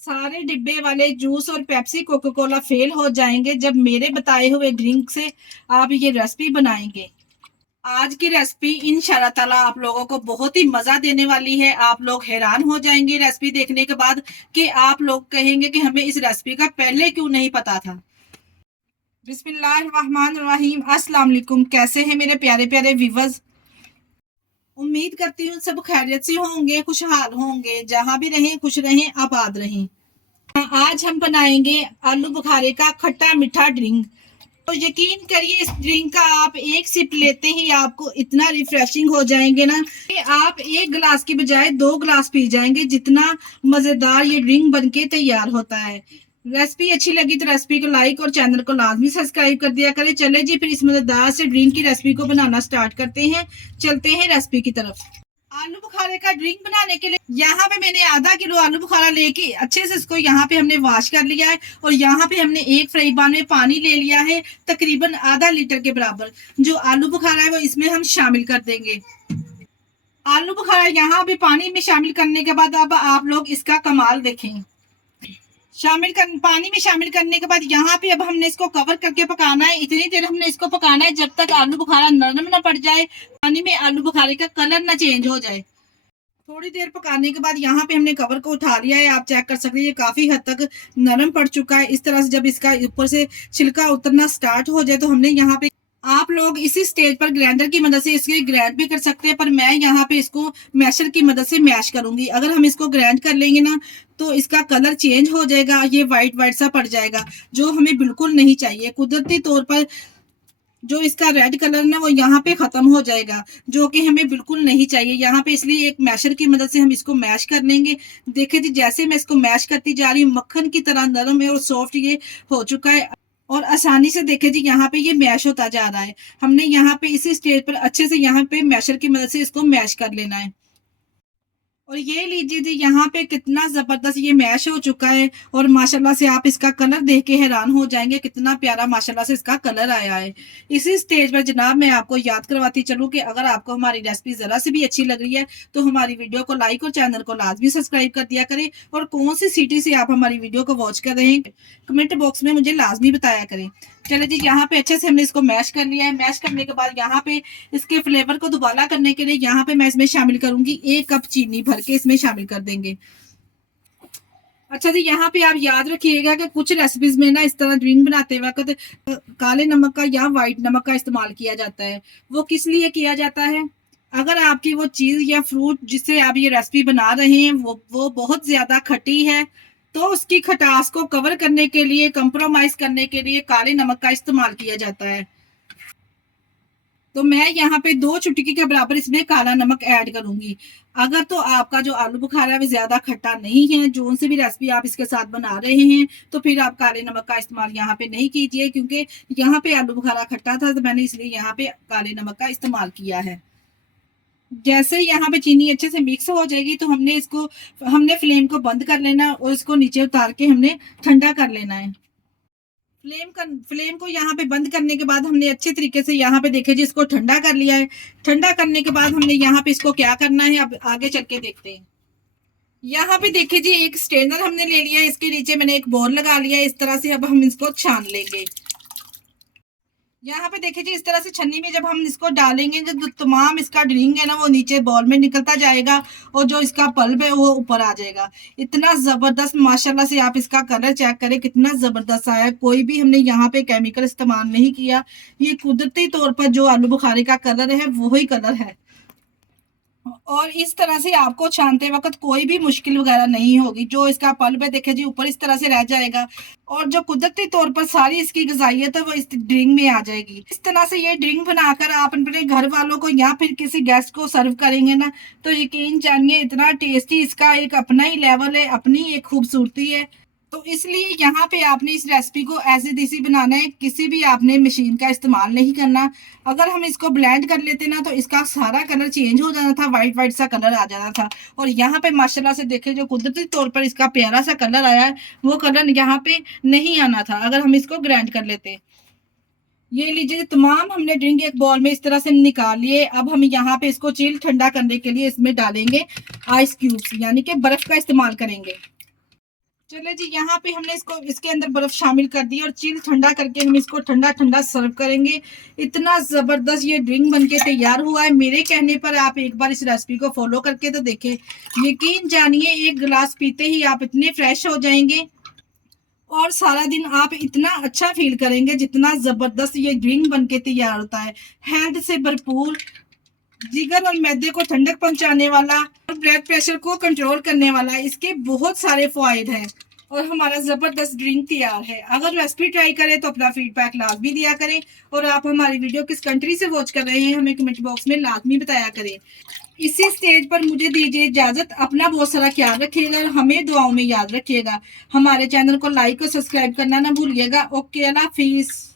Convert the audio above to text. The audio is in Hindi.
सारे डिब्बे वाले जूस और पेप्सी कोका कोला फेल हो जाएंगे जब मेरे बताए हुए ड्रिंक से आप ये रेसिपी बनाएंगे। आज की रेसिपी इंशाल्लाह ताला आप लोगों को बहुत ही मजा देने वाली है। आप लोग हैरान हो जाएंगे रेसिपी देखने के बाद कि आप लोग कहेंगे कि हमें इस रेसिपी का पहले क्यों नहीं पता था। बिस्मिल्लाहिर्रहमानिर्रहीम। अस्सलाम वालेकुम। कैसे हैं मेरे प्यारे प्यारे व्यूअर्स। उम्मीद करती हूँ सब खैरियत से होंगे, खुशहाल होंगे, जहां भी रहें खुश रहें, आबाद रहें। आज हम बनाएंगे आलू बुखारे का खट्टा मीठा ड्रिंक। तो यकीन करिए इस ड्रिंक का आप एक सिप लेते ही आपको इतना रिफ्रेशिंग हो जाएंगे ना कि आप एक गिलास की बजाय 2 गिलास पी जाएंगे। जितना मजेदार ये ड्रिंक बनके तैयार होता है। रेसिपी अच्छी लगी तो रेसिपी को लाइक और चैनल को लाजमी सब्सक्राइब कर दिया करें। चले जी फिर इस मजेदार से ड्रिंक की रेसिपी को बनाना स्टार्ट करते हैं। चलते हैं रेसिपी की तरफ। आलू बुखारे का ड्रिंक बनाने के लिए यहाँ पे मैंने आधा किलो आलू बुखारा लेके अच्छे से इसको यहाँ पे हमने वॉश कर लिया है और यहाँ पे हमने एक फ्राई पैन में पानी ले लिया है तकरीबन आधा लीटर के बराबर। जो आलू बुखारा है वो इसमें हम शामिल कर देंगे। आलू बुखारा यहाँ पे पानी में शामिल करने के बाद अब आप लोग इसका कमाल देखें। पानी में शामिल करने के बाद यहाँ पे अब हमने इसको कवर करके पकाना है। इतनी देर हमने इसको पकाना है जब तक आलू बुखारा नरम ना पड़ जाए, पानी में आलू बुखारे का कलर ना चेंज हो जाए। थोड़ी देर पकाने के बाद यहाँ पे हमने कवर को उठा लिया है। आप चेक कर सकते हैं ये काफी हद तक नरम पड़ चुका है। इस तरह से जब इसका ऊपर से छिलका उतरना स्टार्ट हो जाए तो हमने यहाँ पे आप लोग इसी स्टेज पर ग्राइंडर की मदद से इसके ग्राइंड भी कर सकते हैं, पर मैं यहाँ पे इसको मैशर की मदद से मैश करूंगी। अगर हम इसको ग्राइंड कर लेंगे ना तो इसका कलर चेंज हो जाएगा, ये व्हाइट व्हाइट सा पड़ जाएगा जो हमें बिल्कुल नहीं चाहिए। कुदरती तौर पर जो इसका रेड कलर ना वो यहाँ पे खत्म हो जाएगा जो कि हमें बिल्कुल नहीं चाहिए यहाँ पे। इसलिए एक मैशर की मदद से हम इसको मैश कर लेंगे। देखिए जी जैसे मैं इसको मैश करती जा रही हूँ मक्खन की तरह नरम है और सॉफ्ट ये हो चुका है और आसानी से देखे जी यहाँ पे ये मैश होता जा रहा है। हमने यहाँ पे इसी स्टेज पर अच्छे से यहाँ पे मैशर की मदद से इसको मैश कर लेना है। और ये लीजिए जी यहाँ पे कितना जबरदस्त ये मैश हो चुका है और माशाल्लाह से आप इसका कलर देख के हैरान हो जाएंगे कितना प्यारा माशाल्लाह से इसका कलर आया है। इसी स्टेज पर जनाब मैं आपको याद करवाती चलूं कि अगर आपको हमारी रेसिपी जरा से भी अच्छी लग रही है तो हमारी वीडियो को लाइक और चैनल को लाजमी सब्सक्राइब कर दिया करें। और कौन सी सिटी से आप हमारी वीडियो को वॉच कर रहे हैं कमेंट बॉक्स में मुझे लाजमी बताया करें। चले जी यहाँ पे अच्छे से हमने इसको मैश कर लिया है। मैश करने के बाद यहाँ पे इसके फ्लेवर को दोबारा करने के लिए यहाँ पे मैं इसमें शामिल करूंगी 1 कप चीनी भर के इसमें शामिल कर देंगे। अच्छा जी यहाँ पे आप याद रखिएगा कि कुछ रेसिपीज में ना इस तरह ड्रिंक बनाते वक्त काले नमक का या व्हाइट नमक का इस्तेमाल किया जाता है। वो किस लिए किया जाता है? अगर आपकी वो चीज या फ्रूट जिससे आप ये रेसिपी बना रहे हैं वो बहुत ज्यादा खट्टी है तो उसकी खटास को कवर करने के लिए, कंप्रोमाइज करने के लिए काले नमक का इस्तेमाल किया जाता है। तो मैं यहाँ पे 2 चुटकी के बराबर इसमें काला नमक ऐड करूंगी। अगर तो आपका जो आलू बुखारा है वो ज्यादा खट्टा नहीं है, जो से भी रेसिपी आप इसके साथ बना रहे हैं, तो फिर आप काले नमक का इस्तेमाल यहाँ पे नहीं कीजिए क्योंकि यहाँ पे आलू बुखारा खट्टा था तो मैंने इसलिए यहाँ पे काले नमक का इस्तेमाल किया है। जैसे यहाँ पे चीनी अच्छे से मिक्स हो जाएगी तो हमने फ्लेम को बंद कर लेना और इसको नीचे उतार के हमने ठंडा कर लेना है। फ्लेम को यहाँ पे बंद करने के बाद हमने अच्छे तरीके से यहाँ पे देखे जी इसको ठंडा कर लिया है। ठंडा करने के बाद हमने यहाँ पे इसको क्या करना है अब आगे चल के देखते हैं। यहाँ पे देखिए जी एक स्ट्रेनर हमने ले लिया है, इसके नीचे मैंने एक बोल लगा लिया है। इस तरह से अब हम इसको छान लेंगे। यहाँ पे देखिए जी इस तरह से छन्नी में जब हम इसको डालेंगे जो तमाम इसका ड्रिंक है ना वो नीचे बॉल में निकलता जाएगा और जो इसका पल्प है वो ऊपर आ जाएगा। इतना जबरदस्त माशाल्लाह से आप इसका कलर चेक करें कितना जबरदस्त आया है। कोई भी हमने यहाँ पे केमिकल इस्तेमाल नहीं किया, ये कुदरती तौर पर जो आलू बुखारे का कलर है वही कलर है। और इस तरह से आपको छानते वक्त कोई भी मुश्किल वगैरह नहीं होगी। जो इसका पल्प है देखे जी ऊपर इस तरह से रह जाएगा और जो कुदरती तौर पर सारी इसकी ग़िज़ाइयत है वो इस ड्रिंक में आ जाएगी। इस तरह से ये ड्रिंक बनाकर आप अपने घर वालों को या फिर किसी गेस्ट को सर्व करेंगे ना तो यकीन जानिए इतना टेस्टी, इसका एक अपना ही लेवल है, अपनी एक खूबसूरती है। तो इसलिए यहाँ पे आपने इस रेसिपी को ऐसे देसी बनाना है, किसी भी आपने मशीन का इस्तेमाल नहीं करना। अगर हम इसको ब्लेंड कर लेते ना तो इसका सारा कलर चेंज हो जाना था, व्हाइट व्हाइट सा कलर आ जाना था। और यहाँ पे माशाल्लाह से देखे जो कुदरती तौर पर इसका प्यारा सा कलर आया है वो कलर यहाँ पे नहीं आना था अगर हम इसको ग्राइंड कर लेते। ये लीजिए तमाम हमने ड्रिंक एक बॉल में इस तरह से निकाल लिए। अब हम यहाँ पे इसको चिल ठंडा करने के लिए इसमें डालेंगे आइस क्यूब्स यानी कि बर्फ का इस्तेमाल करेंगे। चले जी, यहाँ पे हमने इसको इसके अंदर बर्फ शामिल कर दी और चिल ठंडा करके हम इसको ठंडा ठंडा सर्व करेंगे। इतना जबरदस्त ये ड्रिंक बनके तैयार हुआ है। मेरे कहने पर आप एक बार इस रेसिपी को फॉलो करके तो देखें। यकीन जानिए, एक गिलास पीते ही आप इतने फ्रेश हो जाएंगे और सारा दिन आप इतना अच्छा फील करेंगे जितना जबरदस्त ये ड्रिंक बनके तैयार होता है। हेल्थ से भरपूर, जिगर और मैदे को ठंडक पहुंचाने वाला और ब्लड प्रेशर को कंट्रोल करने वाला, इसके बहुत सारे फायदे हैं और हमारा जबरदस्त ड्रिंक तैयार है। अगर रेसिपी ट्राई करें तो अपना फीडबैक लाजमी दिया करें और आप हमारी वीडियो किस कंट्री से वॉच कर रहे हैं हमें कमेंट बॉक्स में लाजमी बताया करें। इसी स्टेज पर मुझे दीजिए इजाजत। अपना बहुत सारा ख्याल रखिएगा और हमें दुआओं में याद रखिएगा। हमारे चैनल को लाइक और सब्सक्राइब करना ना भूलिएगा। ओके, अल्लाह हाफिज।